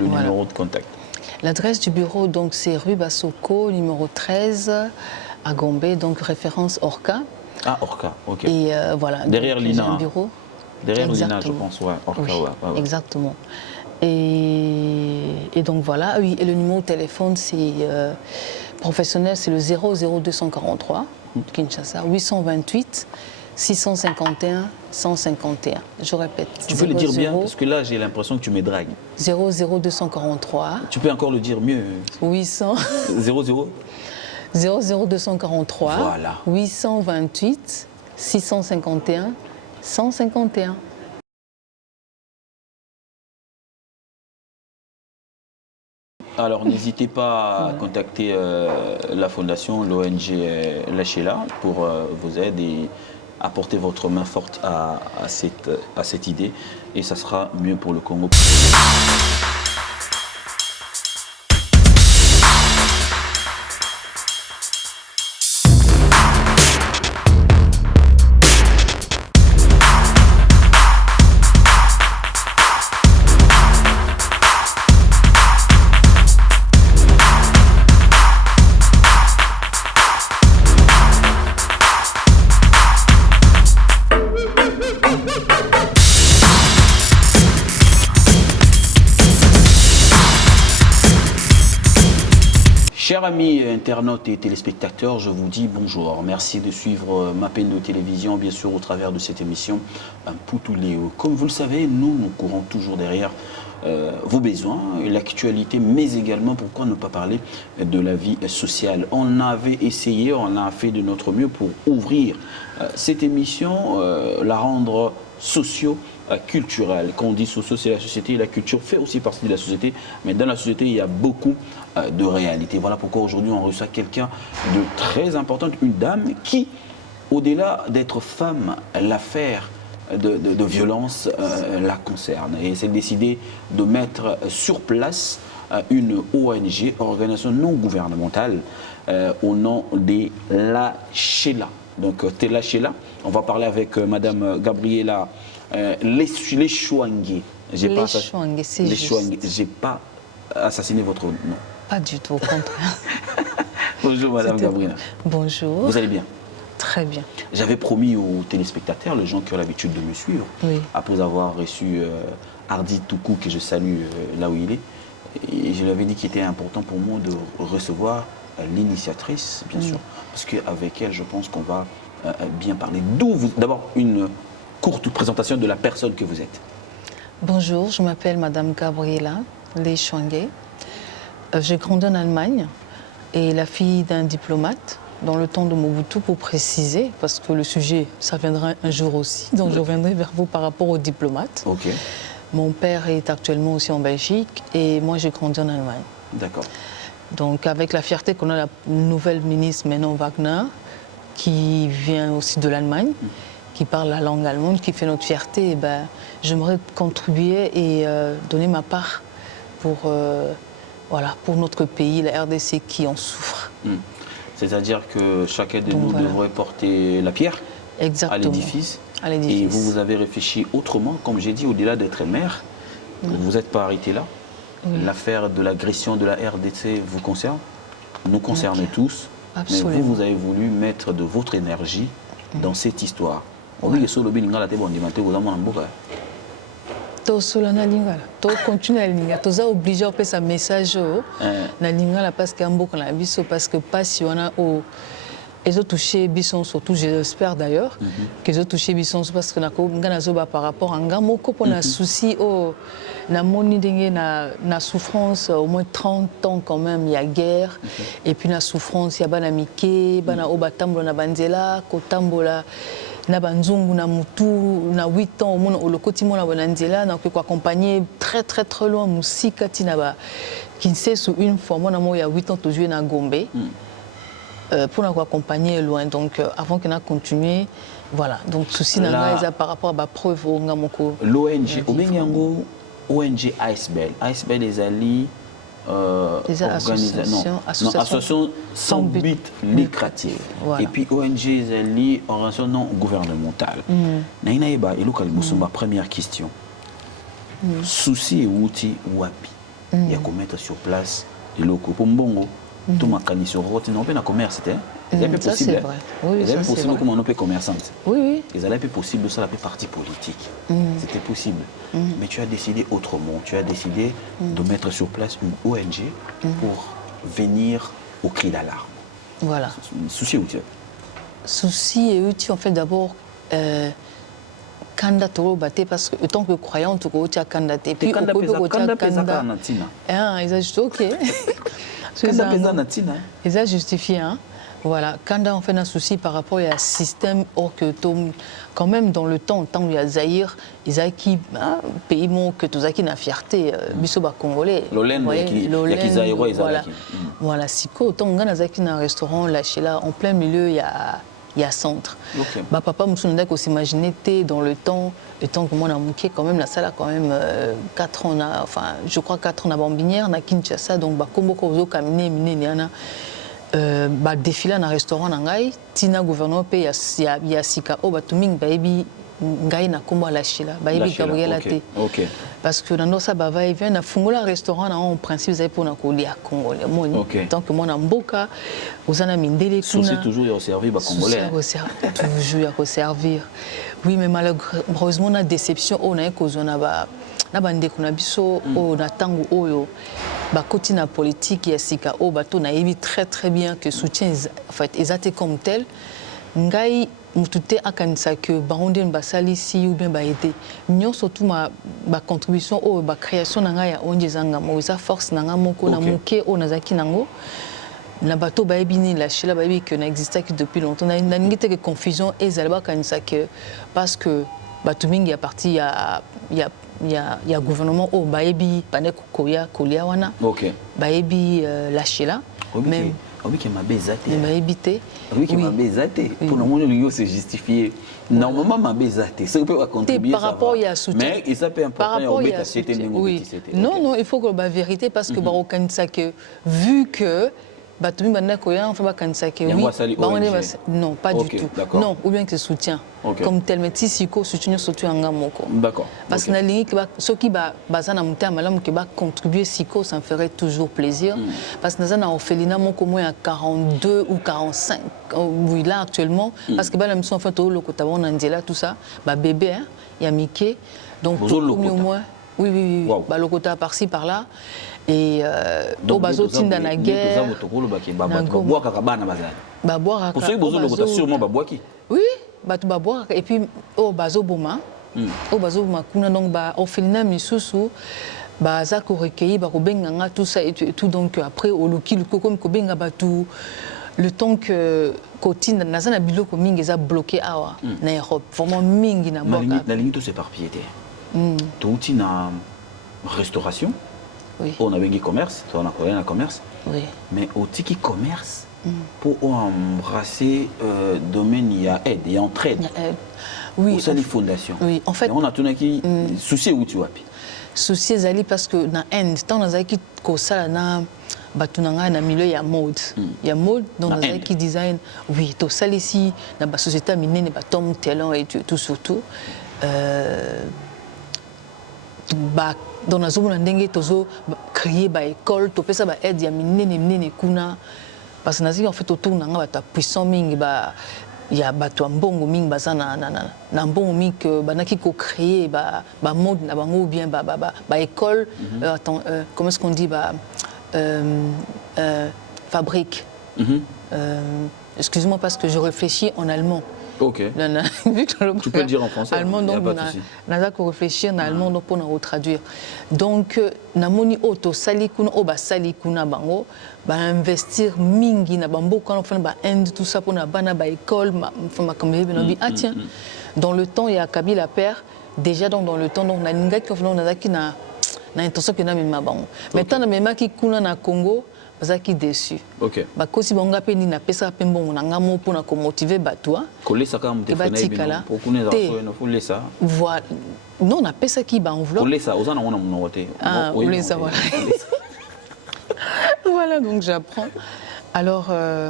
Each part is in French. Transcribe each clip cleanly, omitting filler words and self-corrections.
le numéro de contact. L'adresse du bureau, donc, c'est rue Bassoko, numéro 13, à Gombe, donc référence Orca. Ah, Orca, ok. Et voilà. Derrière l'INA. Un bureau. Derrière l'INA, je pense, ouais. Orca, oui, ouais. Exactement. Et donc voilà, oui, et le numéro de téléphone, c'est professionnel, c'est le 00243, Kinshasa, 828 651 151. Je répète. Tu peux le dire bien, parce que là, j'ai l'impression que tu me dragues. 00243. Tu peux encore le dire mieux. 800. 00243. Voilà. 828 651 151. Alors, n'hésitez pas à contacter la fondation, l'ONG Lachela pour vous aider et apporter votre main forte à cette idée. Et ça sera mieux pour le Congo. Chers amis internautes et téléspectateurs, je vous dis bonjour. Merci de suivre ma peine de télévision, bien sûr, au travers de cette émission Poutuléo. Comme vous le savez, nous courons toujours derrière vos besoins, l'actualité, mais également, pourquoi ne pas parler de la vie sociale. On avait essayé, on a fait de notre mieux pour ouvrir cette émission, la rendre socio-culturelle. Quand on dit socio, c'est la société, la culture fait aussi partie de la société, mais dans la société, il y a beaucoup de réalité. Voilà pourquoi aujourd'hui on reçoit quelqu'un de très important, une dame qui, au-delà d'être femme, l'affaire de violence la concerne. Et c'est décidé de mettre sur place une ONG, organisation non gouvernementale, au nom de Lachela. Donc Lachela, on va parler avec Madame Gabriela Lechouangué. J'ai pas assassiné votre nom. Pas du tout, au contraire. Bonjour Madame Gabriela. Bonjour. Vous allez bien? Très bien. J'avais promis aux téléspectateurs, les gens qui ont l'habitude de me suivre, après avoir reçu Hardy Toukou, que je salue là où il est, et je lui avais dit qu'il était important pour moi de recevoir l'initiatrice, bien sûr, parce qu'avec elle, je pense qu'on va bien parler. D'abord, une courte présentation de la personne que vous êtes. Bonjour, je m'appelle Madame Gabriela Lechouangué. J'ai grandi en Allemagne et la fille d'un diplomate dans le temps de Mobutu, pour préciser, parce que le sujet, ça viendra un jour aussi, donc je reviendrai vers vous par rapport aux diplomates. Okay. Mon père est actuellement aussi en Belgique et moi j'ai grandi en Allemagne. D'accord. Donc avec la fierté qu'on a la nouvelle ministre Manon Wagner, qui vient aussi de l'Allemagne, qui parle la langue allemande, qui fait notre fierté, ben, j'aimerais contribuer et donner ma part pour, voilà, pour notre pays, la RDC, qui en souffre. C'est-à-dire que chacun de nous devrait porter la pierre à l'édifice. Et vous avez réfléchi autrement, comme j'ai dit, au-delà d'être mère, vous n'êtes pas arrêté là. L'affaire de l'agression de la RDC vous concerne, nous concerne tous. Absolument. Mais vous avez voulu mettre de votre énergie dans cette histoire. Tosola na lingala, to continue na lingala, toza obligé à faire sa message na lingala parce que ambo na biso parce que pas si on a au ils ont touché Bisson surtout, j'espère d'ailleurs qu'ils ont touché Bisson parce que na par rapport à ngamoko pour na souci au na moni dengue na souffrance au moins 30 ans quand même il y a guerre et puis na souffrance il y a bana mike bana obatambo na banzela kotambola na banzungu na mutu na 8 ans au moins au lokoti mona banzela na ko accompagner très loin musika tina ba kinsesu une fois moi il y a 8 ans to jouer na Gombe. Pour nous accompagner loin. Donc, avant qu'on a continué, voilà. Donc, souci par rapport à la preuve au Ngamoko. L'ONG, ONG ASBL. ASBL est alliée association sans but lucratif. Voilà. Et puis, ONG est alliée organisation non gouvernementale. Naïnaïba, et ma première question. Souci et outil wapi. il y a qu'on mettre sur place les locaux pour mbongo tout ma canison route non pas na commerce c'était ça c'est vrai. Oui, ça c'est possible comme on peut commerçante. Oui. Ils allaient possible ça la parti politique. C'était possible. Mais tu as décidé autrement. Tu as décidé de mettre sur place une ONG pour venir au cri d'alarme. Voilà. Souci ou tu Souci et outil en fait d'abord candidat au bâté parce que tant que croyant tu as candidaté puis candidat ils ont juste ok ils ont justifié hein. Voilà, quand on fait un souci par rapport à un système, or que quand même dans le temps où il y a Zaïre, ils ont qui pays que tous qui na fierté, bisoba congolais. Voilà, siko tant on a zaki na restaurant là chez là en plein milieu il y a centre. Okay. Bah papa me souviens qu'on s'imaginait dans le temps que moi on a manqué quand même la salle a quand même 4 ans enfin je crois 4 ans à Bambinière na Kinshasa donc bah comme beaucoup aux caminer mine ba défilé na restaurant na ngai tina gouvernement pe ya sika o ba tuming ba ebi ngai na kombo la chila ba ebi Gabriela te parce que dans ça ba va et vient na fungola restaurant na en principe za pour na kolia congolais moni tant que moi na mboka osana mindele kuna c'est toujours ya servir ba congolais toujours ya servir oui mais malheureusement na déception on a kozona ba na bande kuna biso o na tango oyo ba côté na politique ya sika o bato na yebi très bien que soutien en fait exacté comme tel ngai mutute akanisa que baronde basali si ou bien ba aider nyo surtout ma contribution o ba création na ngai ya onje zanga mo za force na ngamoko na muke o nazaki nango na bato ba ebini la chila ba ebi que na existait depuis longtemps na ngite que confusion et zalba kanisa que parce que bato mingi ya parti il y a gouvernement au baebi panek koya kolia wana baebi lâcher là même oui qui m'a bézaté baebité oui qui m'a bézaté pour le monde lui se justifier normalement m'a bézaté ça peut contribuer par rapport il y a soutien mais il ça peut important il y a soutien oui non il faut que la vérité parce que barokan ça que vu que Batumi Banakoya, on fait pas comme ça que oui. Non, pas du tout. Non, ou bien que soutien. Comme tel mais Tissiko soutient surtout en Gamoko. D'accord. Parce que ceux qui bazana monter malam qui va contribuer Siko, ça me ferait toujours plaisir. Parce que nous avons orphelinat moko moins à 42 ou 45. Oui là actuellement parce que la mission en fait au Lokotaba on Angela tout ça, bah bébé hein, il y a Mickey. Donc au moins oui. Bah Lokota par-ci par-là. Et au bazo tinda na guerre pour ceux qui besoin le sûrement babwaki oui batu babwa et puis au bazo boma kuna donc ba orphelinat misusu ba za ko recueillir ba ko benganga tout ça et tout donc après au luki comme ko benga batu le temps que Kotina nazana biloko mingi za bloqué awa na Europe vraiment mingi na boka la limite c'est par piété tout na restauration. Oui. On a un commerce, on a un commerce. Oui. Mais au tiki commerce, pour embrasser domaine, il y a aide, il y a entraide. Oui. Ou ça les fondations. Oui, en fait. Et on a tout qui souci où tu vas. Souci zali parce que dans end, tant dans qui ça na batunanga na milieu ya mode. Il y a mode dans qui design. Oui, tout ça ici dans la société minée ba tom talent et tout surtout. Dans la zone ndenge tozo créer ba école to pesa ba aide ya minene kuna parce que nazi en fait autour nanga bata puissant mingi ba ya bato mbongo mingi bazana na mbongo mingi que banaki ko créer ba mode na bango bien ba école attends comment est-ce qu'on dit fabrique excuse-moi parce que je réfléchis en allemand. Ok. Tu peux le dire en français. Allemand, donc, on a réfléchir en allemand donc, pour nous traduire. Donc, namoni auto salikuna oba salikuna bango, ba investir mingi na bambo quand on fait ba end tout ça pour na bana ba école, ma kambe benobi tiens. Dans le temps il y a Kabila père déjà donc dans le temps donc na ninga qui on a qui na intention que na mema bango. Maintenant na mema qui kuna na Congo bazaki déçu. OK. Ba kosi bonga pe ni na pesa pe mbongo na ngamo pour na ko motiver batua. Kolesa ka mutefona ibino pour kuna za so no fulesa. Voilà. Non na pesa ki ba enveloppe. Kolesa ozana ngona mnote. Ah, kolesa voilà. Voilà donc j'apprends. Alors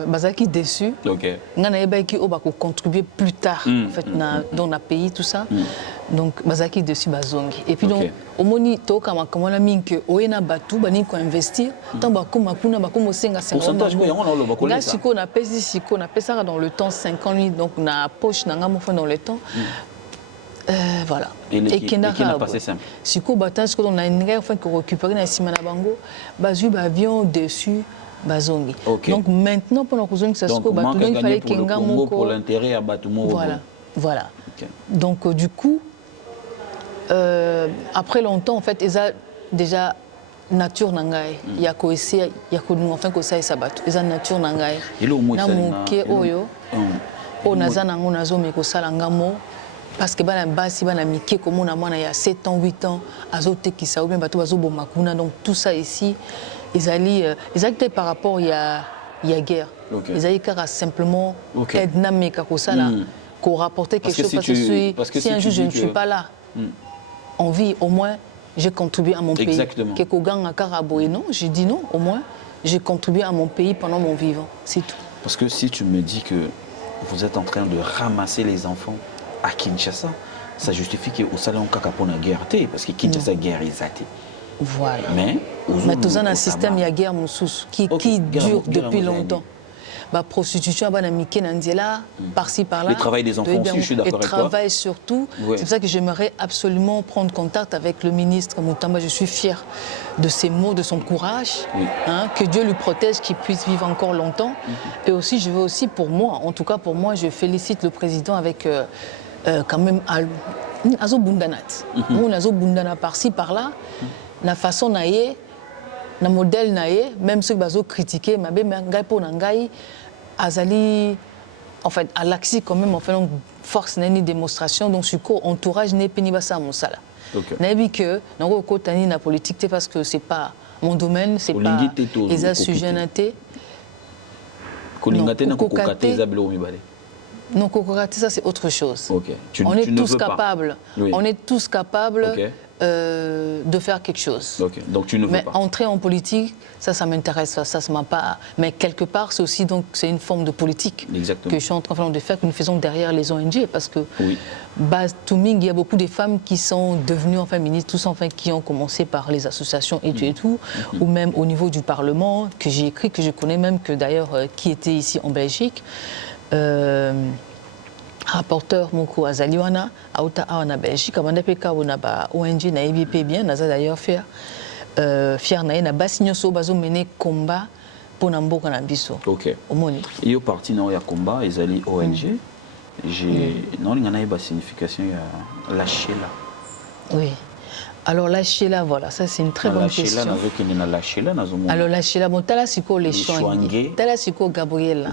bazaki déçu. OK. Ngana yeba ki o ba ko contribuer plus tard en fait dans le pays tout ça. Donc, bazaki dessus bazongi. Et puis Ok. donc, au moni toka makamona minke oyena batu bani ko investir, tant bakoma kuna bakoma senga senga. Pourcentage ko yango na lo bakolesa. Là siko na pesi siko na pesa dans le temps 50 000 donc na poche na ngamo fa dans le temps. Voilà. Et qui n'a pas assez simple. Siko batan siko on a une guerre enfin que récupérer na sima na bango, bazu ba avion dessus bazongi. Okay. Donc maintenant pendant que zongi ça siko batu donc il fallait que ngamo pour l'intérêt à batu mo. Voilà. Voilà. Okay. Donc du coup après longtemps en fait ils a déjà nature nangai il y a ko essayer il y a ko nous enfin ko ça et sabatu ils a nature nangai na muke oyo o nazana ngona zo me ko sala ngamo parce que bana basi bana mike comme on a mwana il y a 7 ans 8 ans azote qui ça ou bien bato bazo bomakuna donc tout ça ici ils allaient par rapport il y a guerre ils allaient car simplement aide na me ka ko sala ko rapporter quelque chose parce que si un jour je ne suis pas là en vie, au moins, j'ai contribué à mon pays. Exactement. Non, j'ai dit non, au moins, j'ai contribué à mon pays pendant mon vivant. C'est tout. Parce que si tu me dis que vous êtes en train de ramasser les enfants à Kinshasa, ça justifie que au salon Kakapona guerre, parce que Kinshasa guerre est athée. Voilà. Mais tout ça, un système, il y a guerre qui dure depuis longtemps. La prostitution, par-ci, par-là. Le travail des enfants aussi, je suis d'accord avec toi. Le travail surtout. Ouais. C'est pour ça que j'aimerais absolument prendre contact avec le ministre Moutamba. Je suis fière de ses mots, de son courage. Oui. Hein, que Dieu lui protège, qu'il puisse vivre encore longtemps. Et aussi, je veux aussi pour moi, en tout cas pour moi, je félicite le président avec quand même Azo Bundanat. Azo Bundanat par-ci, par-là. La façon naïe. Na modèle naïe, même ceux qui ont critiqué, ma belle ngai pour ngai, azali, en fait, à l'axi quand même, en fait, force n'a ni démonstration, donc sur quoi entourage n'est pas ni basa moussala. N'a vu que n'a pas côté ni la politique, parce que c'est pas mon domaine, c'est pas les sujets naté. Kolingate na kokate zablo mibale. Non, kokate ça c'est autre chose. Okay. On est tous capables. On est tous capables. De faire quelque chose. Okay. Donc tu ne veux mais pas. Entrer en politique, ça m'intéresse, ça m'a pas. Mais quelque part, c'est aussi donc c'est une forme de politique. Exactement. Que je suis en train de faire, que nous faisons derrière les ONG, parce que il y a beaucoup de femmes qui sont devenues enfin ministres, tous enfin qui ont commencé par les associations et tout, ou même au niveau du Parlement que j'ai écrit, que je connais même, que d'ailleurs qui était ici en Belgique. Rapporteur Moko Azaliwana, Aouta en Belgique, avant de faire ONG na EBP bien, naza d'ailleurs fier na basinyoso bazo mener combat pour Namboka na biso. OK. Omoni. Et au parti na ya combat, ils allaient ONG. J'ai non il y a une signification ya lâcher là. Oui. Alors lâcher là, voilà, ça c'est une très bonne question. Alors lâcher là, bon, tala siko les Chouangué, tala siko Gabriel.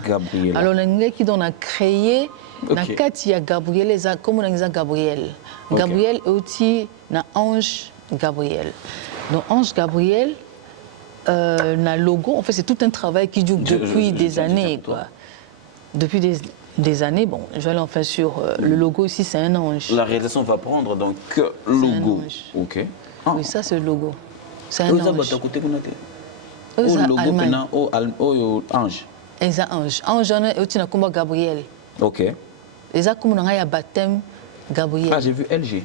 Alors l'anglais qui donne a créé. Na kati ya Gabriel eza comme on a Gabriel. Gabriel aussi na Ange Gabriel. Donc Ange Gabriel na logo, en fait c'est tout un travail qui dure depuis des années quoi. Depuis des années, bon, je vais aller enfin sur le logo ici, c'est un ange. La réalisation va prendre donc logo. OK. Ah. Oui, ça c'est le logo. C'est un ange. Le logo ange. C'est un ange. Ange on est na combat Gabriel. OK. Les comme on a baptême Gabriel. Ah, j'ai vu LG.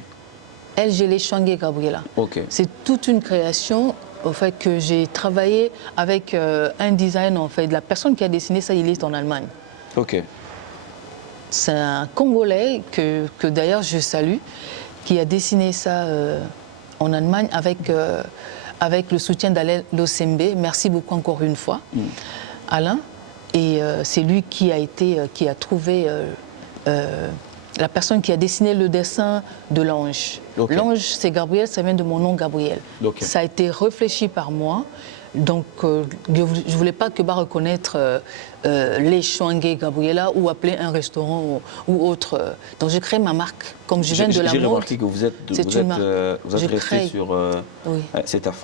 LG les Chouangué Gabriela. OK. C'est toute une création au fait que j'ai travaillé avec un design en fait. La personne qui a dessiné ça, il est en Allemagne. OK. C'est un Congolais que d'ailleurs je salue, qui a dessiné ça en Allemagne avec le soutien d'Alain Losembe. Merci beaucoup encore une fois, Alain. Et c'est lui qui a trouvé la personne qui a dessiné le dessin de l'ange. Okay. L'ange, c'est Gabriel, ça vient de mon nom Gabriel. Okay. Ça a été réfléchi par moi. Donc, je ne voulais pas que reconnaître les Chouangué Gabriela ou appeler un restaurant ou autre. Donc, j'ai créé ma marque. Comme je viens de la mode, j'ai remarqué que vous êtes resté sur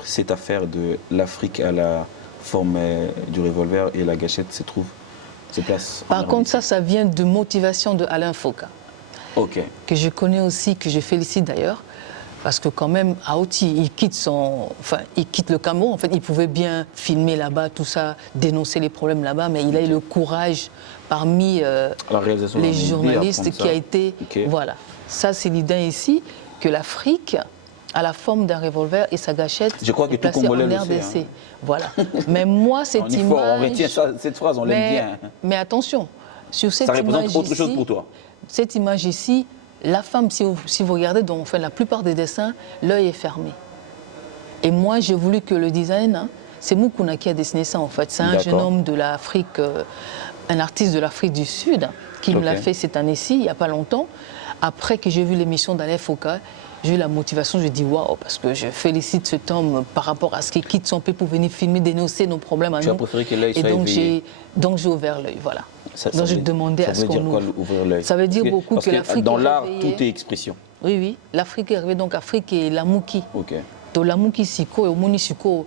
cette affaire de l'Afrique à la forme du revolver et la gâchette se place. Par contre, ça vient de motivation de Alain Foka. OK. Que je connais aussi, que je félicite d'ailleurs. Parce que quand même, Aouti, il quitte le Cameroun. En fait, il pouvait bien filmer là-bas, tout ça, dénoncer les problèmes là-bas, mais il a eu le courage parmi les journalistes qui a été... Okay. Voilà. Ça, c'est l'idée ici, que l'Afrique a la forme d'un revolver et sa gâchette je crois que tout placée Congolais en le RDC. sait, hein. Voilà. Mais moi, cette On est image... fort, on retient ça, cette phrase, on l'aime bien. Mais attention, sur cette Ça représente image autre ici, chose pour toi. cette image ici, la femme, si vous regardez dans enfin, la plupart des dessins, l'œil est fermé. Et moi, j'ai voulu que le design, hein, c'est Mukuna qui a dessiné ça en fait. C'est un jeune homme de l'Afrique, un artiste de l'Afrique du Sud, qui me l'a fait cette année-ci, il n'y a pas longtemps. Après que j'ai vu l'émission d'Alain Foucault, j'ai eu la motivation, je dis waouh, parce que je félicite cet homme par rapport à ce qu'il quitte son pays pour venir filmer, dénoncer nos problèmes à nous. Tu as préféré que l'œil soit éveillé. Donc j'ai ouvert l'œil, voilà. Donc j'ai demandé à ce qu'on ouvre. Ça veut dire beaucoup que l'Afrique dans l'art, tout est expression. Oui, oui. L'Afrique est arrivée, donc Afrique et la Mouki. Ok. Donc la Mouki Siko et Omoni Siko,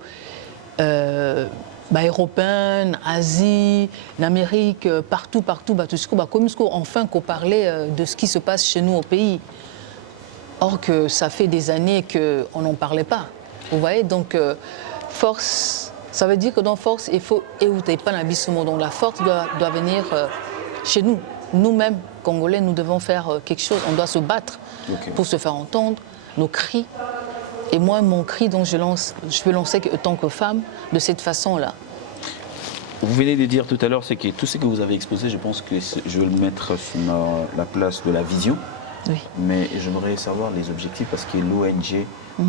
européenne, Asie, l'Amérique, partout, tout ce comme enfin qu'on parlait de ce qui se passe chez nous au pays. Or que ça fait des années qu'on n'en parlait pas. Vous voyez, donc force, ça veut dire que dans force, il faut écouter pas l'abissement. Donc la force doit venir chez nous. Nous-mêmes, Congolais, nous devons faire quelque chose. On doit se battre pour se faire entendre, nos cris. Et moi, mon cri, donc je peux lancer en tant que femme de cette façon-là. Vous venez de dire tout à l'heure, c'est que tout ce que vous avez exposé, je pense que je vais le mettre sur la place de la vision. Oui. Mais j'aimerais savoir les objectifs, parce que l'ONG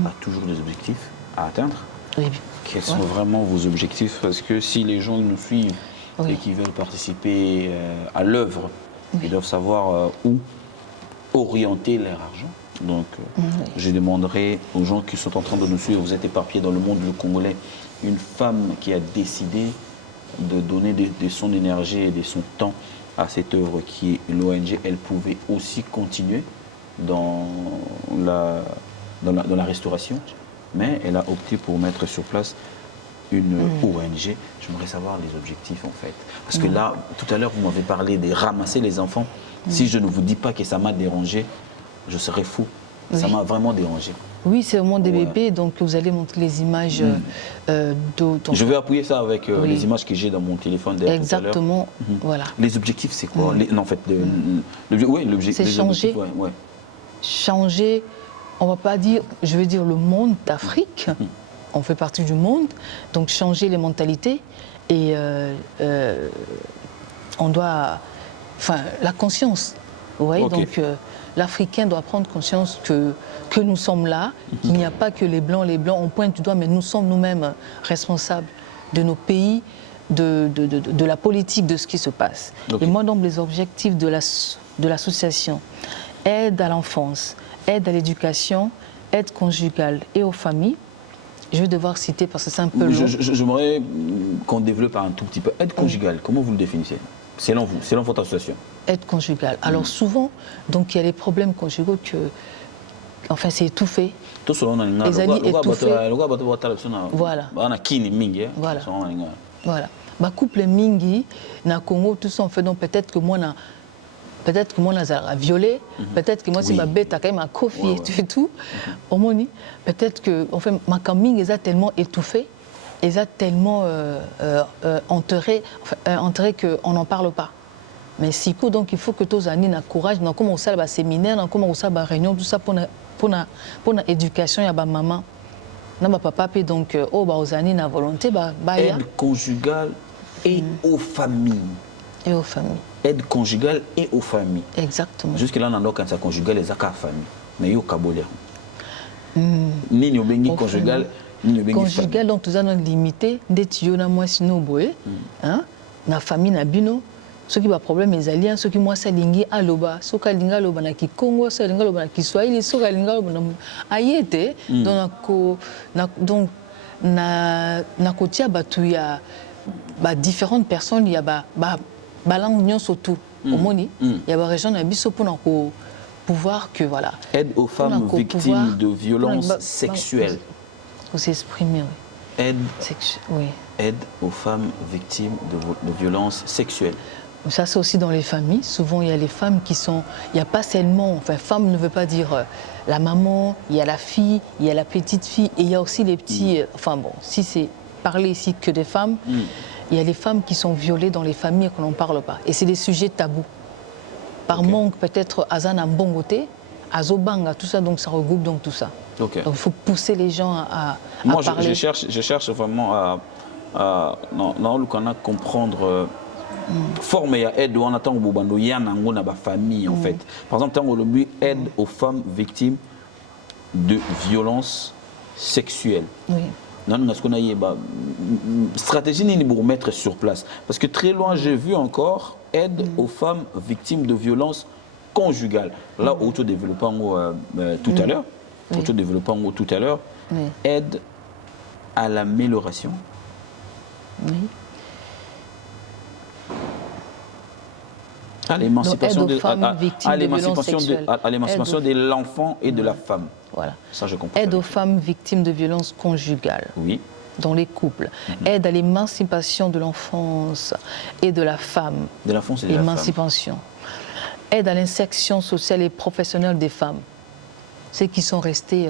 a toujours des objectifs à atteindre. Oui. Quels sont vraiment vos objectifs? Parce que si les gens nous suivent et qui veulent participer à l'œuvre, ils doivent savoir où orienter leur argent. Donc, je demanderai aux gens qui sont en train de nous suivre, vous êtes éparpillés dans le monde le congolais, une femme qui a décidé de donner de son énergie et de son temps à cette œuvre qui est l'ONG, elle pouvait aussi continuer dans la restauration, mais elle a opté pour mettre sur place une ONG. J'aimerais savoir les objectifs en fait. Parce que là, tout à l'heure, vous m'avez parlé de ramasser les enfants. Si je ne vous dis pas que ça m'a dérangé, je serais fou. Ça m'a vraiment dérangé. Oui, c'est vraiment des bébés, donc vous allez montrer les images Je vais appuyer ça avec les images que j'ai dans mon téléphone. Exactement, voilà. Les objectifs, c'est quoi? Non, en fait, l'objectif, c'est changer. Changer, on ne va pas dire, je veux dire le monde d'Afrique, on fait partie du monde, donc changer les mentalités et on doit, enfin, la conscience, vous voyez, donc l'Africain doit prendre conscience que nous sommes là, qu'il n'y a pas que les Blancs, on pointe du doigt, mais nous sommes nous-mêmes responsables de nos pays, de la politique, de ce qui se passe. Et moi, donc, les objectifs de l'association, aide à l'enfance, aide à l'éducation, aide conjugale et aux familles. Je vais devoir citer parce que c'est un peu long. J'aimerais qu'on développe un tout petit peu. Aide conjugale, comment vous le définissez? Selon vous, selon votre association? Aide conjugale. Alors souvent, donc il y a les problèmes conjugaux que, enfin, c'est étouffé. Les alliés étouffés. Voilà. Voilà. Voilà. Bah, couple mingi, na Congo, tout ça, on fait donc peut-être que moi, a violé, peut-être que moi, c'est ma bête, quand même, ma coffee et tout. Peut-être que, en fait, ma camping, ils a tellement étouffé, ils a tellement enterré qu'on n'en parle pas. Mais si donc il faut que tous les gens aient courage, dans comment on sait le séminaire, dans comment on sait la réunion, tout ça pour l'éducation, il y a ma maman, ma papa, puis donc aux années la volonté, aide conjugale et aux familles. Et aux familles. Aide conjugale et aux familles. Exactement. Jusque là, on a quand ça conjugale les accords famille, mais il y a kabolé. Ni nous bengi conjugale. Conjugal, donc tout ça est limité. Dès que tu as moi sinon boé, na famille na bino, ceux qui ont problème les alliés, ceux qui moi ça lingi aloba, ceux qui lingi aloba na Kikongo, ceux qui lingi aloba na Kiswahili, ceux qui lingi aloba na ayete, donc na kotia batu ya différentes personnes, il y a langue nyon surtout au moni, il y a ba région na biso pour pouvoir que voilà. Aide aux femmes victimes de violences sexuelles. Pour s'exprimer, oui. Aide aux femmes victimes de violences sexuelles. Ça, c'est aussi dans les familles. Souvent, il y a les femmes qui sont... Il n'y a pas seulement... Enfin, femme ne veut pas dire la maman, il y a la fille, il y a la petite fille, et il y a aussi les petits... Enfin bon, si c'est parler ici que des femmes, il y a les femmes qui sont violées dans les familles et qu'on n'en parle pas. Et c'est des sujets tabous. Par manque, peut-être, à Zana Mbongote, azobanga, tout ça, donc ça regroupe donc tout ça. Ok. Donc il faut pousser les gens à Moi, parler. je cherche vraiment à comprendre forme et aide on attend au yanango na ba famille en fait. Par exemple, tant le but aide aux femmes victimes de violences sexuelles. Oui. Non, ce qu'on a eu, stratégie ni pour mettre sur place. Parce que très loin, j'ai vu encore aide aux femmes victimes de violences conjugales. Là, auto-développant tout à l'heure, aide à l'amélioration. Oui. À l'émancipation de l'enfant et de la femme. Voilà. Ça, je comprends. Aide aux femmes victimes de violences conjugales. Oui. Dans les couples. Aide à l'émancipation de l'enfance et de la femme. De l'enfance et de la femme. Émancipation. Aide à l'insertion sociale et professionnelle des femmes. Ceux qui sont restés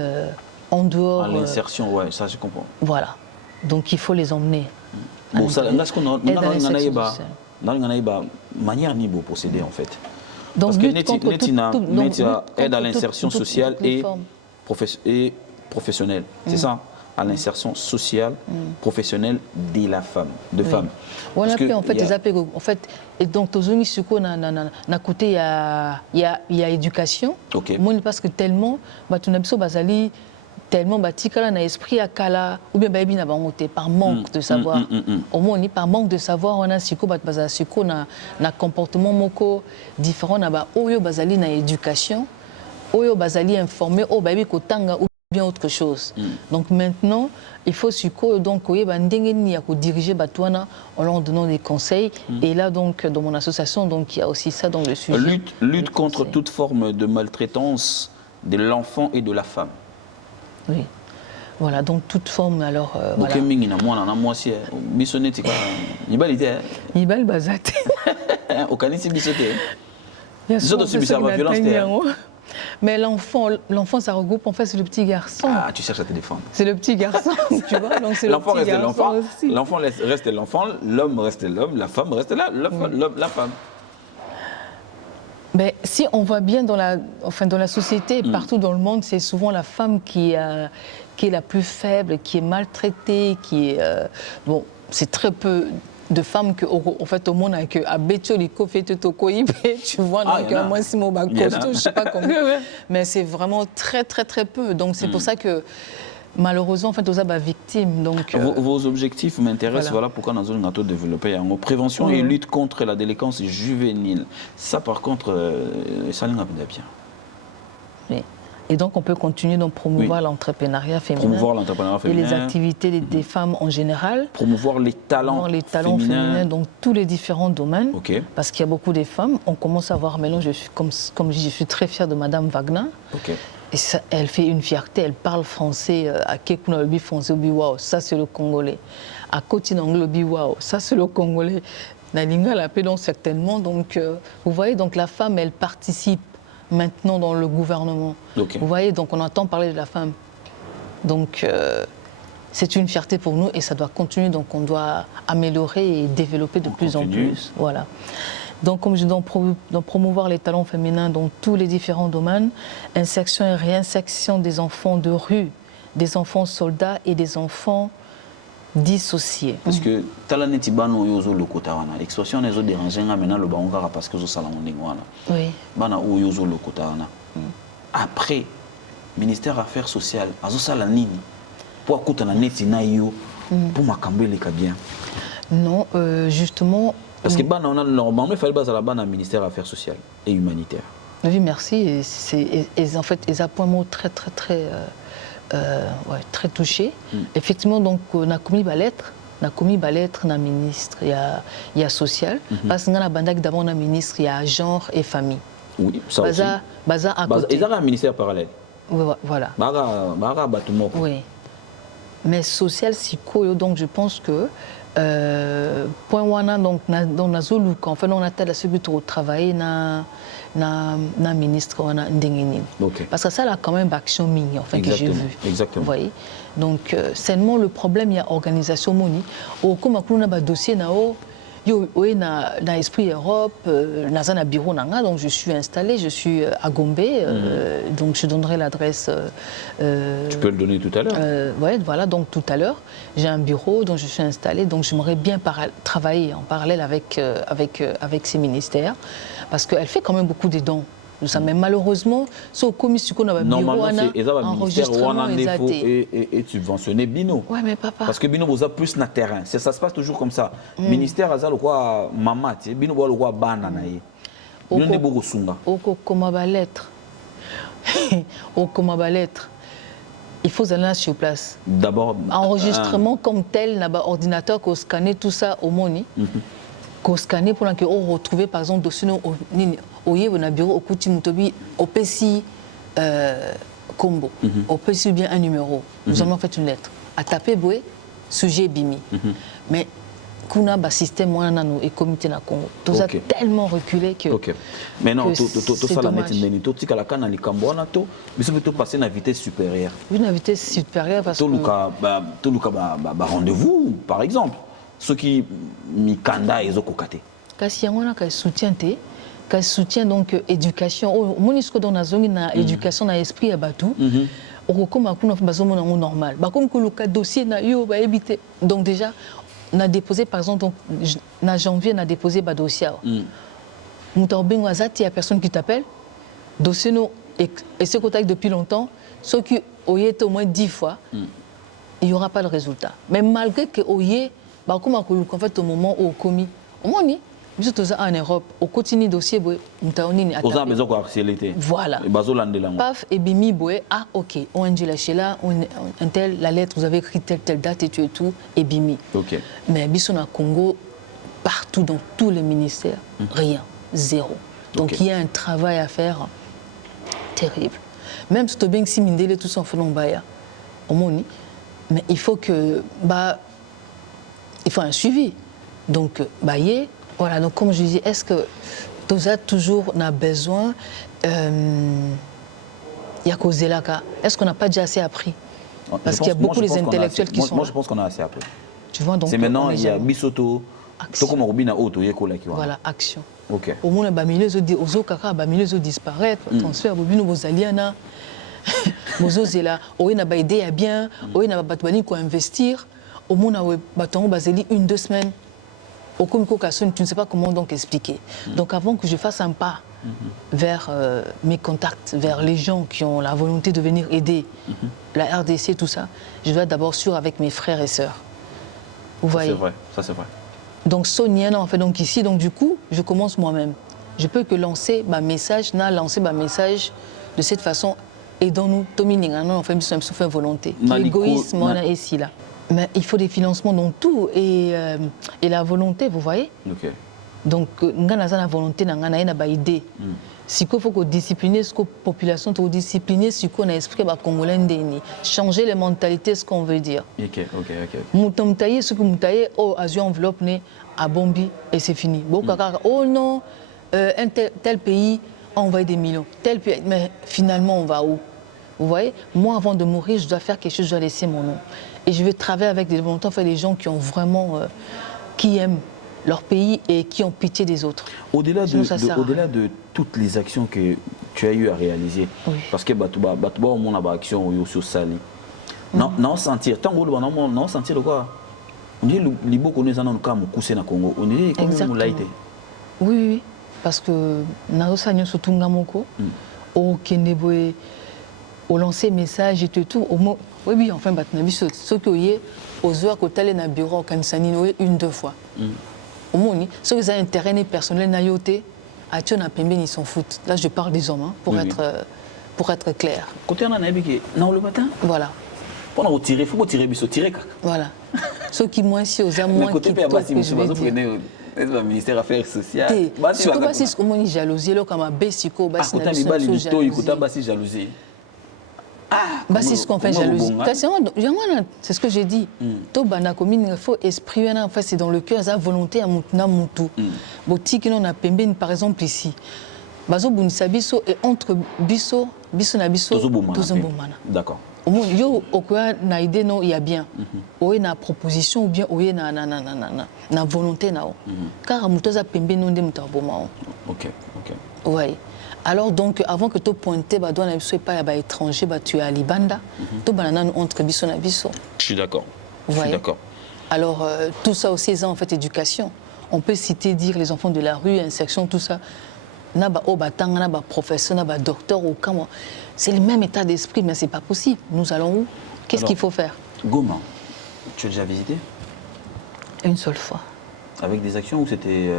en dehors. À l'insertion, ouais, ça je comprends. Voilà. Donc il faut les emmener. Bon, ça, manière ni pour procéder en fait. Donc, parce que aide à l'insertion sociale et professionnelle. C'est ça, à l'insertion sociale, professionnelle de la femme, femmes. Voilà, en fait, et donc na côté il y a éducation. OK. Moi parce que tellement tellement batikala na esprit à kala ou bien baby na bangote par manque de savoir. Au moins par manque de savoir on a siko bat baza siko na comportement moko différent na ba oyo bazali na éducation, oyo bazali informé o baby kotanga ou bien autre chose. Donc maintenant, il faut siko donc oyeba ndenge ni ya ko diriger batwana en leur donnant des conseils et là donc dans mon association donc il y a aussi ça dans le sujet. Lutte contre toute forme de maltraitance de l'enfant et de la femme. Oui, voilà, donc toute forme, alors... voilà. Mais l'enfant, ça regroupe, en fait, c'est le petit garçon. Ah, tu cherches à te défendre. C'est le petit garçon, tu vois, donc c'est le petit garçon aussi. L'enfant reste l'enfant, l'homme reste l'homme, la femme reste la femme. Mais si on voit bien dans la société, partout dans le monde, c'est souvent la femme qui est la plus faible, qui est maltraitée, qui est... bon, c'est très peu de femmes en fait, au monde, avec Abetioliko, tu vois, donc moi, c'est mon costaud, je sais pas comment. Mais c'est vraiment très, très, très peu. Donc c'est pour ça que... Malheureusement, en fait, aux victimes. Donc, vos objectifs m'intéressent, voilà pourquoi nous avons développé en prévention et lutte contre la délinquance juvénile. Ça, par contre, ça nous a bien. Oui. Et donc, on peut continuer de promouvoir l'entrepreneuriat féminin. Et les activités des femmes en général. Promouvoir les talents féminins dans tous les différents domaines. Okay. Parce qu'il y a beaucoup de femmes. On commence à voir maintenant, comme je dis, je suis très fière de Madame Wagner. Okay. Et ça, elle fait une fierté, elle parle français à Kekunabi français, wow, ça c'est le Congolais. À Kotinanglobi, wow, ça c'est le Congolais. Nalinga l'appelle donc certainement. Donc, vous voyez, donc la femme, elle participe maintenant dans le gouvernement. Okay. Vous voyez, donc on entend parler de la femme. Donc, c'est une fierté pour nous et ça doit continuer. Donc, on doit améliorer et développer de plus en plus. Voilà. Donc, comme je dis, promouvoir les talents féminins dans tous les différents domaines, insertion et réinsertion des enfants de rue, des enfants soldats et des enfants dissociés. Parce que talaneti bano yozo lokota wana, l'expression nezo déranger maintenant le baongara parce que zo sala wana. Oui. Bana o yozo lokota wana. Après, ministère Affaires sociales, azo sala nini pour akuta na neti na yo pour makambele ka bien. Non, justement. Parce que normalement, il fallait baser la banne à ministère Affaires sociales et humanitaires. Oui, merci. Et en fait, ils ont un mot très, très, très, très touché. Effectivement, donc, on a commis la lettre. On a commis la lettre dans le ministre, il y a social. Parce que dans la bande d'abord, on a ministre, il y a genre et famille. Oui, ça aussi. Baza à côté. Ils ont un ministère parallèle. Voilà. Oui. Mais social, c'est quoi? Donc, je pense que point wana donc dans la zone quand on a tel à celui qui travailler na ministre wana ndengeni. Parce que ça là quand même action mini en fait que j'ai vu. Exactement. Vous voyez. Donc seulement le problème il y a organisation moni au comme on a ba dossier na o yo na Esprit Europe naza na bureau nanga, donc je suis installée, je suis à Gombe, donc je donnerai l'adresse. Tu peux le donner tout à l'heure. Ouais, voilà, donc tout à l'heure, j'ai un bureau, donc je suis installée, donc j'aimerais bien travailler en parallèle avec ces ministères, parce qu'elle fait quand même beaucoup de dons. Mais malheureusement, ce commission qu'on a enregistrement et subventionné Bino. Ouais, mais papa. Parce que Bino vous a plus na terrain. Ça se passe toujours comme ça. Ministère a le quoi maman, Bino voit le quoi banana. Bino ne beaucoup sunga. Oko comme ba lettre. Oko comme ba lettre. Il faut aller sur place. D'abord. Enregistrement comme tel, n'a pas ordinateur qu'on scanne tout ça au moni. Qu'on scanne pour que on retrouve par exemple dossier au bureau au Kouti Mutobi au PC combo au PC bien un numéro nous avons fait une lettre à taper boué sujet bimi mais kuna ba système moi nano et comité na Congo tout ça tellement reculé que mais non tout ça la net ndeni tout tika la kana likambo na to mais ça peut passer na vitesse supérieure parce que tout luka ba rendez-vous par exemple ceux qui mikanda ezokokate kasi yangona ka soutien te ka soutien donc éducation monisco dans na zongi na éducation na esprit ya batu okoma kuna bazomona ngo normal ba comme que le dossier na yo ba éviter donc déjà on a déposé par exemple donc na janvier on a déposé ba dossier mutarbengo azati ya personne qui t'appelle dossier no et ce contact depuis longtemps ceux qui oyé au moins 10 fois il y aura pas de résultat mais malgré que oyé bah comme en fait au moment où commis au moins ni nous sommes en Europe au continue dossier boy mutaoni aux a besoin quoi accéléré voilà paf et bimi boy ah ok on dit là chez là un tel la lettre vous avez écrit telle date et tout et bimi ok mais biso na Congo partout dans tous les ministères rien zéro donc il y a un travail à faire terrible même si tu bien si mindele tout ça en baya au moni mais il faut que il faut un suivi. Donc, voilà, donc comme je dis, est-ce que Toza toujours n'a besoin est-ce qu'on n'a pas déjà assez appris? Parce qu'il y a beaucoup les intellectuels qui sont. Moi, je pense qu'on a assez appris. Tu vois, donc. C'est maintenant, il y a Bisoto, voilà, action. Ok. Au moins, les disparaître, transfert, vos aliens, vos là, on a aidé à bien, on a pas investir. Au moins, on a 1-2 semaines. Au communication, tu ne sais pas comment donc expliquer. Donc, avant que je fasse un pas vers mes contacts, vers les gens qui ont la volonté de venir aider la RDC, tout ça, je dois d'abord suivre avec mes frères et sœurs. Vous voyez? C'est vrai, ça c'est vrai. Donc, Sonia, en fait, donc ici, donc du coup, je commence moi-même. Je peux que lancer ma message, de cette façon. Aidons-nous, on fait une volonté. L'égoïsme, on a ici là. Mais il faut des financements dans tout et la volonté, vous voyez. Donc, on a la volonté, on a une idée. Si il faut qu'on discipline la population, on discipliner ce qu'on a esprit congolais, changer les mentalités, ce qu'on veut dire. Moutamtaye, ce que moutaye, oh, a enveloppe à Bombi et c'est fini. Oh non, un tel pays a envoyé des millions. Tel pays, mais finalement, on va où? Vous voyez, moi, avant de mourir, je dois faire quelque chose, je dois laisser mon nom. Et je vais travailler avec des volontaires, des gens qui ont vraiment, qui aiment leur pays et qui ont pitié des autres. Au-delà de toutes les actions que tu as eu à réaliser, parce que au monde a action au Sali, non sentir, tant que non sentir quoi? On dit les beaux connaissent dans le cas au Congo, on dit comme l'aïté. Oui, parce que nous sommes surtout Ngamoko, au Kendeboé. Au lancer message et tout au mot oui enfin ce que y aux heures côté na bureau au Kansani 1-2 fois au moins ceux qui ont intérêt personnel na yoté à tu na pembe ils s'en foutent là je parle des hommes pour être clair côté on a nabiki non le matin voilà pour nous tirer faut tirer biso tirer voilà ceux qui moins si aux amants qui le ministère des Affaires sociales c'est comme une jalousie là comme besiko basi jalousie. C'est ce qu'on fait jalousie. C'est ce que j'ai dit. Il faut esprit, en fait, c'est dans le cœur, la volonté à Moutou. Boutique, on a pembé, par exemple, ici. Bazo Bounisabiso et entre Bisso, Bisso na Bisso, D'accord. au moins yo okoya na idée non il y a bien oye na proposition ou bien oye na volonté na o car mutoza pembe non de mutaboma. OK. Ouais. Alors donc avant que tu pointes ba doit na biso pas ba étranger ba tu es à Libanda to banana entre biso na biso. Je suis d'accord. Alors tout ça aussi c'est en fait éducation. On peut citer dire les enfants de la rue, insertion tout ça. Na ba obatanga na ba professeur na ba docteur ou comment. C'est le même état d'esprit, mais c'est pas possible. Nous allons où? Qu'est-ce qu'il faut faire? Goma, tu as déjà visité? Une seule fois. Avec des actions ou c'était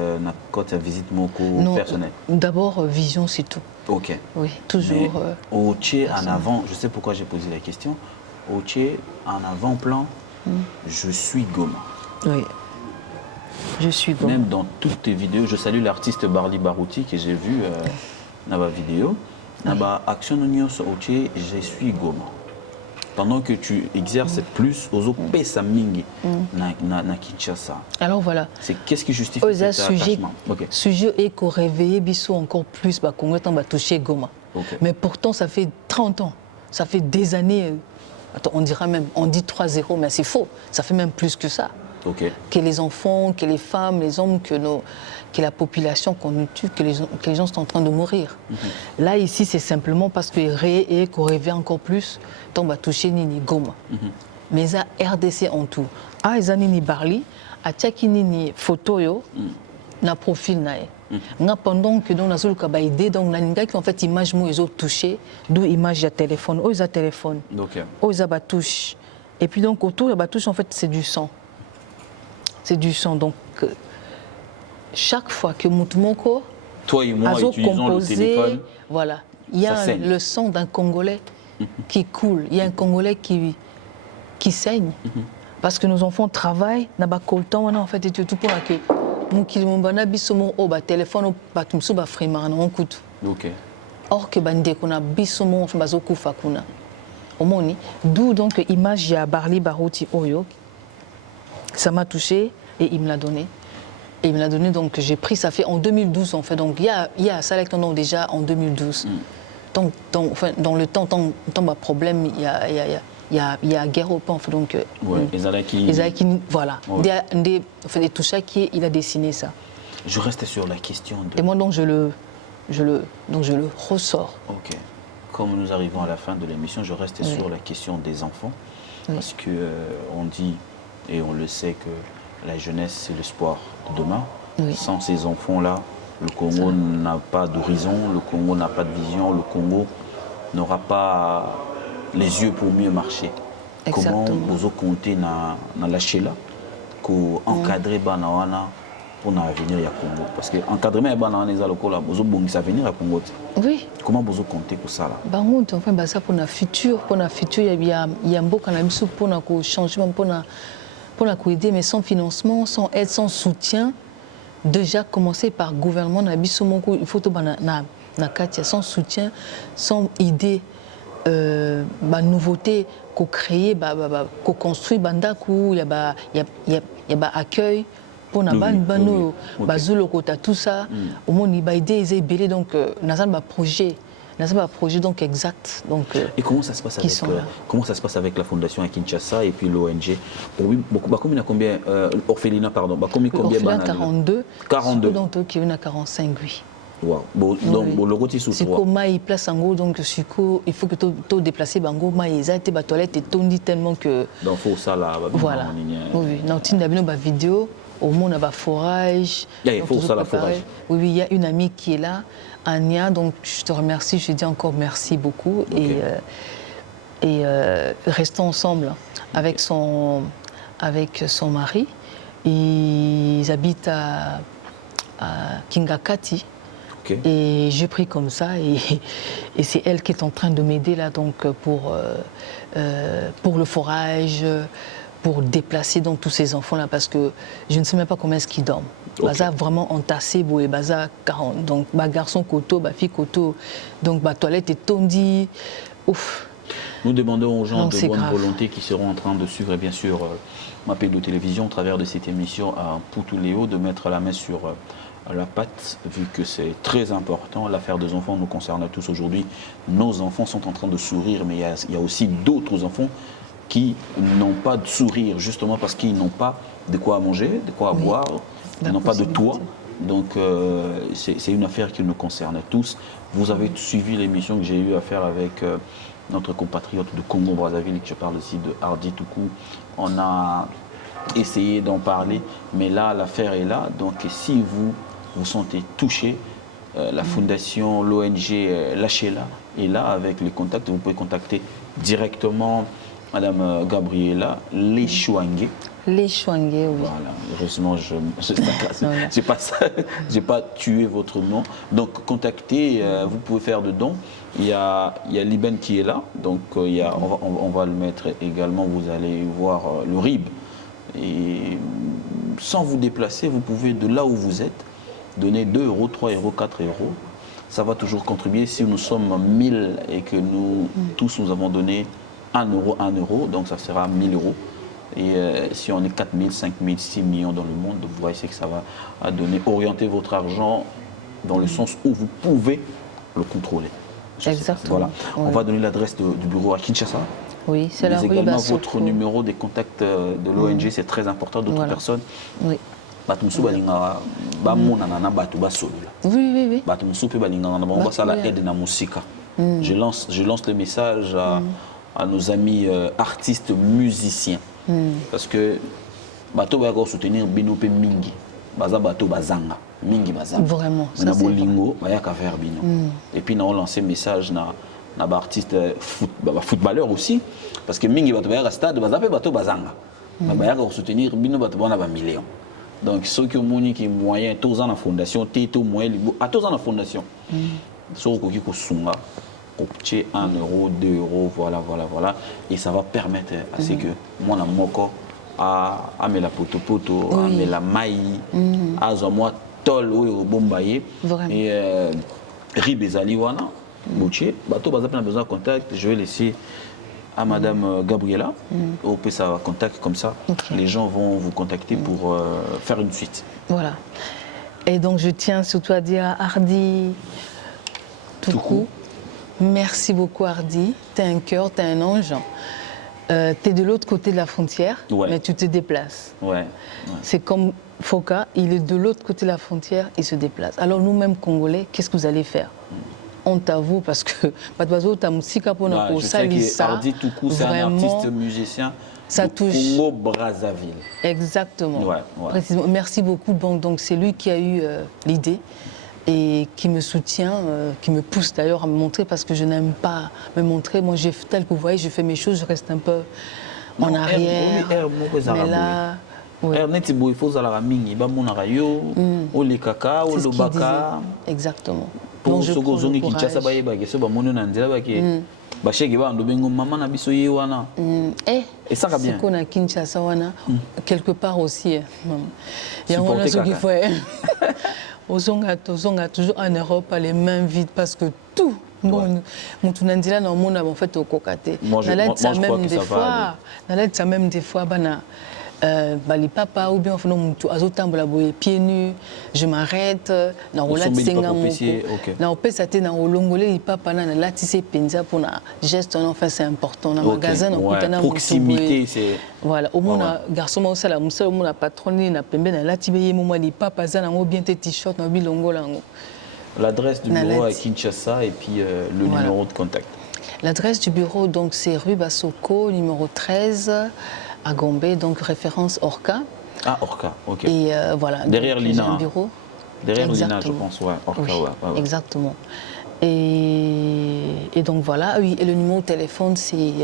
quand tu visite moko personnel? D'abord, vision, c'est tout. OK. Oui, toujours. Au Tché, en avant, je sais pourquoi j'ai posé la question. Au Tché, en avant-plan, je suis Goma. Oui. Je suis Goma. Même dans toutes tes vidéos, je salue l'artiste Barli Barouti que j'ai vu dans ma vidéo. Naba action nyonso oche je suis Goma. Pendant que tu exerces plus aux pesa mingi na Kinshasa. Alors voilà. C'est qu'est-ce qui justifie cet attachement? Sujet est qu'on réveille biso encore plus ba Congo tant ba toucher Goma. Mais pourtant ça fait 30 ans. Ça fait des années. Attends, on dira même on dit 3-0 mais c'est faux. Ça fait même plus que ça. Que les enfants, que les femmes, les hommes, que la population qu'on nous tue, que les gens sont en train de mourir. Là, ici, c'est simplement parce que qu'on rêvait encore plus, on va toucher Nini Goma. Mais ça, RDC en tout. Ah, ils ont Nini Barli, à Tchaki Nini photo yo, na profil nae. Pendant que dans la zone ka idée donc na qui en fait image mo ils ont touché, d'où image de téléphone, ils ont téléphone. Ils ont touche. Et puis donc autour de la touche en fait c'est du sang. C'est du sang. Donc, chaque fois que Moutoumoko, toi et moi utilisons le téléphone, voilà, il y a le sang d'un Congolais qui coule. Il y a un Congolais qui saigne. Parce que nos enfants travaillent, n'a pas le temps, en fait, et tout pour que nous qui nous avons téléphone, nous avons or que bande qu'on a bisomo bazoku fakuna. Omoni, d'où donc image ya Barli Barouti Oyo. Ça m'a touché et il me l'a donné. Et il me l'a donné, donc j'ai pris, ça fait en 2012 en fait. Donc il y a ça là déjà en 2012. Donc dans le temps, tant problème, il y a guerre au pan. Donc voilà. Des touches qui il a dessiné ça. Je reste sur la question de... Et moi donc je le ressors. OK. Comme nous arrivons à la fin de l'émission, je reste sur la question des enfants. Parce que on dit... Et on le sait que la jeunesse, c'est l'espoir de demain. Sans ces enfants-là, le Congo n'a pas d'horizon, le Congo n'a pas de vision, le Congo n'aura pas les yeux pour mieux marcher. Comment vous comptez dans la chéla pour encadrer Banawana pour l'avenir du Congo? Parce que encadrer Banawana, vous avez l'avenir du Congo. Oui. Comment vous comptez pour ça? Enfin, ça pour le futur, il y a un beau canal pour le changement, pour la aider, mais sans financement, sans aide, sans soutien, déjà commencer par le gouvernement, il faut sans soutien, sans idée, nouveauté, qu'on crée, qu'on construit, il y a accueil pour tout ça, au moins il y a des idées, donc un projet. Un projet donc exact. Donc, et comment ça se passe avec la fondation à Kinshasa et puis l'ONG? Combien orphelinat pardon, combien 42. 42. Donc qui est à 45 oui. Wow. Donc le côté sous c'est comme il place en gros donc il faut que tu déplacer bango mais été ba toilette et tondi tellement que donc faut ça là voilà. Oui, non tu n'as pas vidéo au monde a forage. Il faut ça la forage. Oui, il y a une amie qui est là, Ania, donc je te remercie, je dis encore merci beaucoup et restons ensemble avec son mari. Ils habitent à Kingakati. Et j'ai pris comme ça et c'est elle qui est en train de m'aider là donc pour le forage, pour déplacer donc tous ces enfants là parce que je ne sais même pas comment est-ce qu'ils dorment. Baza vraiment entassé et baza 40 donc garçon koto, fille koto donc toilette est tondi. Ouf. Nous demandons aux gens Donc, de bonne grave. volonté qui seront en train de suivre, bien sûr, ma de télévision au travers de cette émission à Poutou-Léo, de mettre la main sur la patte, vu que c'est très important. L'affaire des enfants nous concerne tous aujourd'hui. Nos enfants sont en train de sourire, mais il y a aussi d'autres enfants qui n'ont pas de sourire, justement parce qu'ils n'ont pas de quoi manger, de quoi boire, ils n'ont pas de toit. Donc c'est une affaire qui nous concerne tous. Vous avez suivi l'émission que j'ai eu à faire avec notre compatriote de Congo-Brazzaville, que je parle ici de Hardy Toukou. On a essayé d'en parler, mais là l'affaire est là. Donc si vous vous sentez touché, la fondation, l'ONG Lâchez-la est là avec les contacts. Vous pouvez contacter directement Madame Gabriela Lechouangué. Lechouangué, oui. Voilà, heureusement, j'ai pas tué votre nom. Donc, contactez, vous pouvez faire de dons. Il y a Liben qui est là, donc on va le mettre également. Vous allez voir le RIB. Et sans vous déplacer, vous pouvez, de là où vous êtes, donner 2 euros, 3 euros, 4 euros. Ça va toujours contribuer. Si nous sommes 1000 et que nous tous nous avons donné 1 euro, donc ça sera 1000 euros. Et si on est 4 000, 5 000, 6 millions dans le monde, vous voyez que ça va donner, orienter votre argent dans le sens où vous pouvez le contrôler. Exactement. Voilà. On va donner l'adresse du bureau à Kinshasa. Oui, c'est la rue également Bassoko. votre numéro des contacts de l'ONG, c'est très important, d'autres personnes. Oui. Bato musu balingaka bamonana na bato basolola. Oui. Bato musu pe balingaka na bango basala aide na musika. Je lance le message à nos amis artistes musiciens. Parce que bato ba ko soutenir bino pe mingi. Baza bato bazanga, mingi bazanga. Vraiment, ça na c'est bolingo ba yaka vers bino. Et puis na on lancer message na ba artiste footballeur aussi parce que mingi bato ba yaka stade baza pe bato bazanga. Ba yaka ko soutenir bino bato bana ba millions. Donc ceux qui ont qui moyen tous en fondation, tout moyen à tous en fondation. Ceux qui ko sunga obtient 1 euro, 2 euros, voilà. Et ça va permettre à ce que moi, na moko, à me la poto, à me la maï, à moi, tol ou bombaye. Et ribezali wana, bouché, bateau, bazapena besoin de contact, je vais laisser à Madame Gabriela, au PSA contact comme ça. Les gens vont vous contacter pour faire une suite. Voilà. Et donc je tiens surtout à dire à Hardy Toukou. Merci beaucoup Hardy, tu es un cœur, tu es un ange. Tu es de l'autre côté de la frontière, mais tu te déplaces. C'est comme Foka, il est de l'autre côté de la frontière, il se déplace. Alors nous-mêmes Congolais, qu'est-ce que vous allez faire? On t'avoue parce que je sais que Hardy Toukou, c'est un artiste musicien. Ça touche. Congo-Brazzaville. Exactement. Précisément. Merci beaucoup. Bon, donc c'est lui qui a eu l'idée et qui me soutient, qui me pousse d'ailleurs à me montrer parce que je n'aime pas me montrer. Moi, tel que vous voyez, je fais mes choses, je reste un peu en arrière. Mais là, il faut exactement. Pour ceux qui ont Kinshasa, et ça va bien. qu'on a Kinshasa, quelque part aussi. Il y a un truc qu'il faut. Ozonga toujours en Europe, les mains vides parce que tout. Moi, en fait, au cocaté. Moi, je crois que ça va aller. Même des fois, les papas ou bien pieds nus, je m'arrête, na geste enfin c'est important. Magasin proximité c'est voilà au moins garçon au sala musala au moins patronne na pembe na lati beye moi les papas za nango bien tes t-shirt na bilongo lango. L'adresse du bureau à Kinshasa et puis le numéro de contact. L'adresse du bureau donc c'est rue Bassoko numéro 13 à Gombe, donc référence Orca. Ah, Orca, ok. Et voilà. Derrière l'INA. Un bureau. Derrière l'INA, je pense, ouais. Orca, ouais. Exactement. Et donc voilà, oui, et le numéro de téléphone, c'est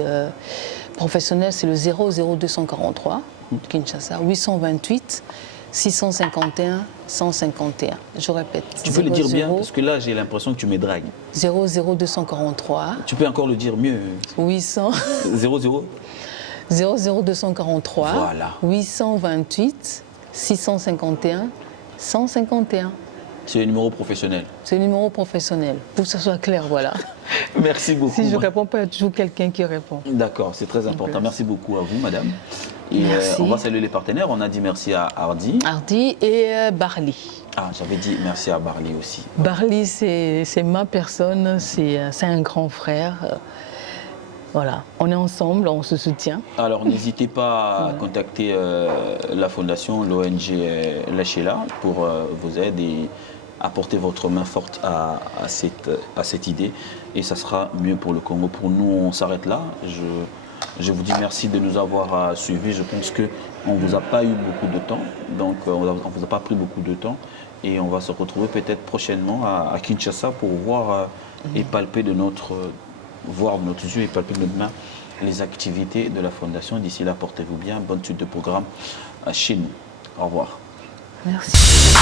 professionnel, c'est le 00243, Kinshasa, 828 651 151. Je répète. Tu peux le dire bien, parce que là, j'ai l'impression que tu me dragues. 00243. Tu peux encore le dire mieux. 800. 00243 voilà. 828 651 151. C'est un numéro professionnel. C'est un numéro professionnel, pour que ça soit clair, voilà. Merci beaucoup. Si je ne réponds pas, il y a toujours quelqu'un qui répond. D'accord, c'est très important. Merci beaucoup à vous, madame. Et Merci. on va saluer les partenaires. On a dit merci à Hardy. Hardy et Barley. Ah, j'avais dit merci à Barley aussi. Barley, c'est ma personne, c'est un grand frère. Voilà, on est ensemble, on se soutient. Alors, n'hésitez pas à contacter la fondation, l'ONG Lâchez-la pour vous aider et apporter votre main forte à cette idée. Et ça sera mieux pour le Congo. Pour nous, on s'arrête là. Je vous dis merci de nous avoir suivis. Je pense qu'on ne vous a pas eu beaucoup de temps. Donc, on ne vous a pas pris beaucoup de temps. Et on va se retrouver peut-être prochainement à Kinshasa pour voir et palper voir de notre yeux et palper de notre main les activités de la Fondation. D'ici là, portez-vous bien. Bonne suite de programme chez nous. Au revoir. Merci.